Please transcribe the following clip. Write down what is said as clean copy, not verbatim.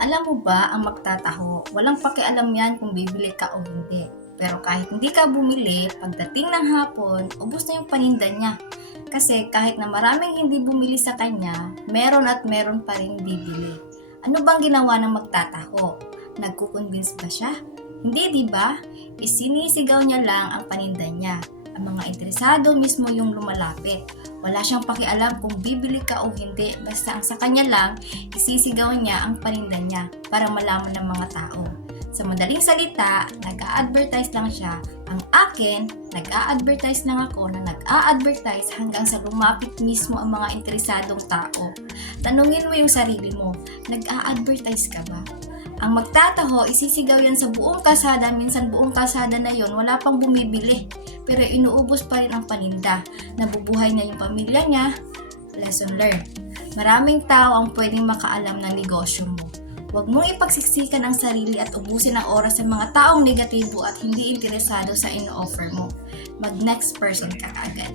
Alam mo ba ang magtataho, walang pakialam yan kung bibili ka o hindi. Pero kahit hindi ka bumili, pagdating ng hapon, ubos na yung paninda niya. Kasi kahit na maraming hindi bumili sa kanya, meron at meron pa rin bibili. Ano bang ginawa ng magtataho? Nagkukonvince ba siya? Hindi, di ba? Isinisigaw niya lang ang paninda niya. Ang mga interesado mismo yung lumalapit. Wala siyang pakialam kung bibili ka o hindi, basta ang sa kanya lang, isisigaw niya ang paninda niya para malaman ng mga tao. Sa madaling salita, nag-a-advertise lang siya. Ang akin, nag-a-advertise lang ako na nag-a-advertise hanggang sa lumapit mismo ang mga interesadong tao. Tanungin mo yung sarili mo, nag-a-advertise ka ba? Ang magtataho, isisigaw yan sa buong kalsada, minsan buong kalsada na yon wala pang bumibili. Pero inuubos pa rin ang paninda. Nabubuhay na yung pamilya niya. Lesson learned. Maraming tao ang pwedeng makaalam ng negosyo mo. Huwag mong ipagsiksikan ang sarili at ubusin ang oras sa mga taong negatibo at hindi interesado sa ino-offer mo. Mag-next person ka agad.